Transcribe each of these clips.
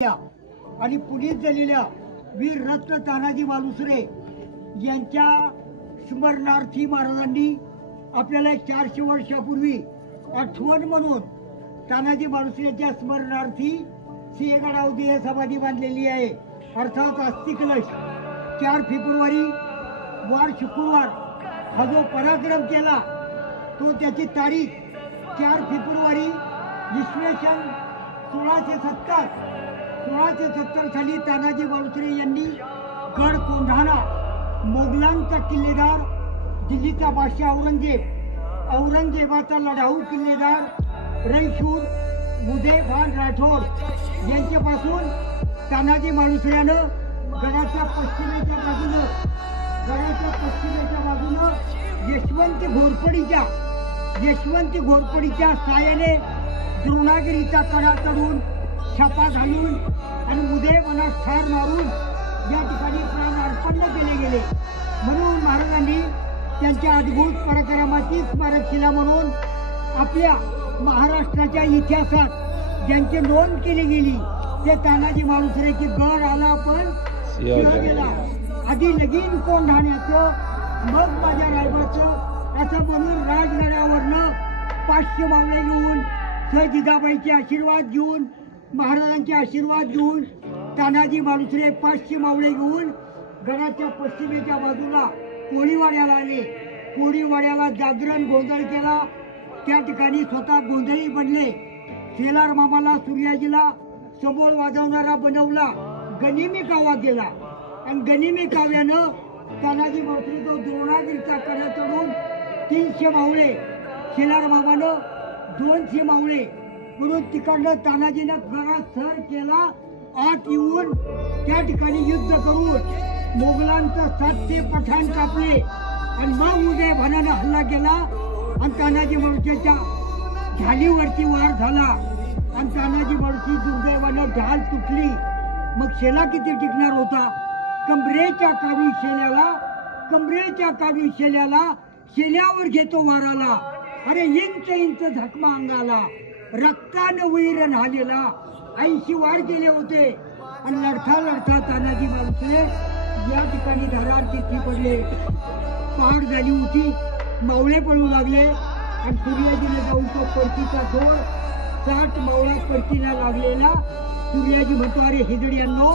आणि पुलिस झालेल्या वीर रत्न तानाजी मालुसरे यांच्या स्मरणार्थी महाराजांनी आपल्याला 400 वर्षापूर्वी आठवण म्हणून तानाजी मालुसरेच्या स्मरणार्थी सिंहगडावती समाधी बांधलेली आहे। अर्थात अस्थि कलश 4 फेब्रुवारी वार शुक्रवार हा जो पराक्रम केला तो त्याची तारीख 4 फेब्रुवारी इसवी सन 1670 साली तानाजी मालुसरे यांनी गड कोंढाणा मोगलांचा किल्लेदार दिल्लीचा बादशाह औरंगजेबाचा लढाऊ किल्लेदार रणशूर उदय भान राठोड यांच्यापासून तानाजी मालुसऱ्यानं गडाच्या पश्चिमेच्या बाजूनं यशवंत घोरपडीच्या साहाय्याने द्रोणागिरीचा कडा चढून छापा घालून आणि उदय वनात ठार मारून या ठिकाणी प्राण अर्पण केले गेले। म्हणून महाराजांनी त्यांच्या अद्भुत पराक्रमाची स्मारकशिला म्हणून आपल्या महाराष्ट्राच्या इतिहासात ज्यांची नोंद केली गेली ते तानाजी मालुसरे की गड आला पण गेला, आधी लगीन कोंढाण्याचं मग माझ्या रायबाचं असं म्हणून राजगडावरनं 500 मावळे घेऊन जिजाबाईचे आशीर्वाद घेऊन महाराजांचे आशीर्वाद घेऊन तानाजी मालुसरे 500 मावळे घेऊन गडाच्या पश्चिमेच्या बाजूला कोळीवाड्याला आले। कोळीवाड्याला जागरण गोंधळ केला, त्या ठिकाणी स्वतः गोंधळी बनले। शेलार मामाला सूर्याजीला समोर वाजवणारा बनवला, गनिमी कावा केला आणि गनिमी काव्यानं तानाजी मालुसरे तो द्रोणागिरीचा कडा चढून 300 मावळे, शेलार मामानं 200 मावळे म्हणून तिकडनं तानाजीनं गडात सर केला। आत येऊन त्या ठिकाणी युद्ध करून मोगलांचा 700 पठाण कापले आणि मग उदय भानानं हल्ला केला आणि तानाजी मालुसरेच्या ढालीवरती वार झाला आणि तानाजी मालुसरे दुर्दैवानं ढाल तुटली। मग शेला किती टिकणार होता? कमरेच्या कावी शेल्याला शेल्यावर घेतो वाराला, अरे इंच झकमा अंगाला, रक्तानं वैर न्हालेला 80 वार केले होते आणि लढता तानाजी मालुसरे या ठिकाणी धारार्थी पडले। पहाड झाली होती, मावळे पडू लागले आणि सूर्याजीने जाऊन तो परतीचा जोर 60 मावळा परतीला लागलेला। सूर्याजी म्हणतो, अरे हिजड्यांनो,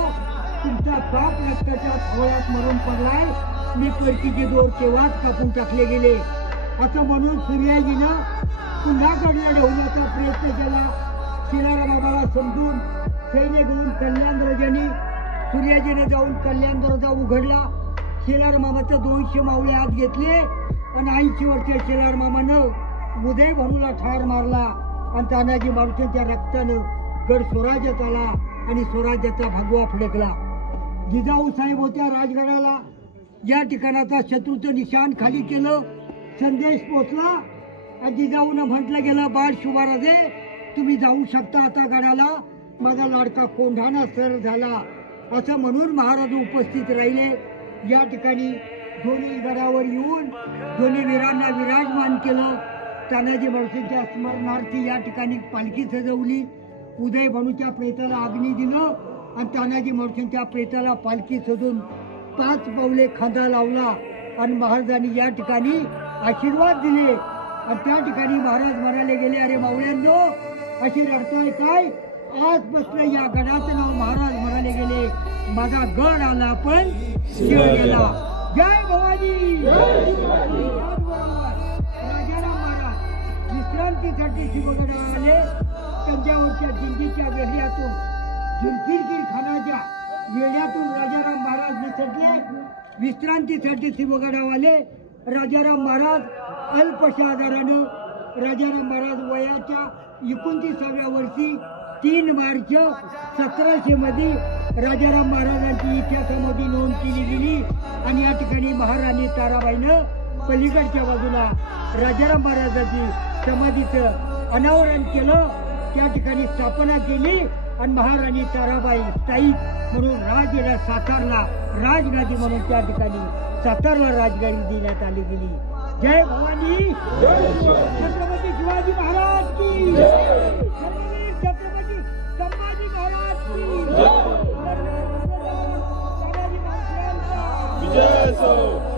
तुमचा बाप रक्ताच्या थोड्यात मरून पडलाय, मी परतीचे दोर केव्हाच कापून टाकले गेले असं म्हणून सूर्याजीनं पुन्हा गडला ढवण्याचा प्रयत्न केला। शेलार बाबाला समजून सैन्य घेऊन कल्याण दरवाजाने सूर्याजीने जाऊन कल्याण दरवाजा उघडला। शेलार मामाचं 200 मावळे आत घेतले आणि 80 वर्षीय शेलार मामानं उदय भानूला ठार मारला आणि तानाजी मालुसरेच्या रक्तानं गड स्वराज्यात आला आणि स्वराज्याचा भगवा फडकला। जिजाऊ साहेब होत्या राजगडाला, या ठिकाणाचा शत्रूचं निशाण खाली केलं, संदेश पोचला। जिजाऊनं म्हटलं गेलं, बाळ शुभाराजे तुम्ही जाऊ शकता आता गडाला, माझा लाडका कोंढाणा सर झाला असं म्हणून महाराज उपस्थित राहिले। या ठिकाणी दोन्ही गडावर येऊन दोन्ही वीरांना विराजमान केलं। तानाजी मालुसरेच्या स्मरणार्थी या ठिकाणी पालखी सजवली, उदय भानूच्या प्रेताला अग्नी दिलं आणि तानाजी मालुसरेच्या प्रेताला पालखी सजून 5 पावले खांदा लावला आणि महाराजांनी या ठिकाणी आशीर्वाद दिले आणि त्या ठिकाणी महाराज म्हणाले गेले, अरे मावळ्यांनो अशी रडतोय काय? आज बसलं या गडाचं नाव महाराज म्हणाले गेले, माझा गड आला पण शिव गेला। जय भवानी। राजाराम महाराज विश्रांतीसाठी शिवगडाला आले। त्यांच्यावरच्या दिंडीच्या वेढ्यातून झुलफिरकीर खानाच्या वेढ्यातून राजाराम महाराज निसटले। विश्रांतीसाठी शिवगडावर आले। राजाराम महाराज अल्पशा आजारानं राजाराम महाराज वयाच्या 29व्या वर्षी 3 मार्च 1700 मध्ये राजाराम महाराजांची इतिहासामध्ये नोंद केली गेली आणि या ठिकाणी महाराणी ताराबाईनं पलीकडच्या बाजूला राजाराम महाराजांची समाधीचं अनावरण केलं, त्या ठिकाणी स्थापना केली आणि महाराणी ताराबाई स्थायिक म्हणून राजगड सातारला राजगादी म्हणून त्या ठिकाणी सातारला राजगादी देण्यात आली गेली। जय भवानी। छत्रपती शिवाजी महाराज की, छत्रपती संभाजी महाराज की। असो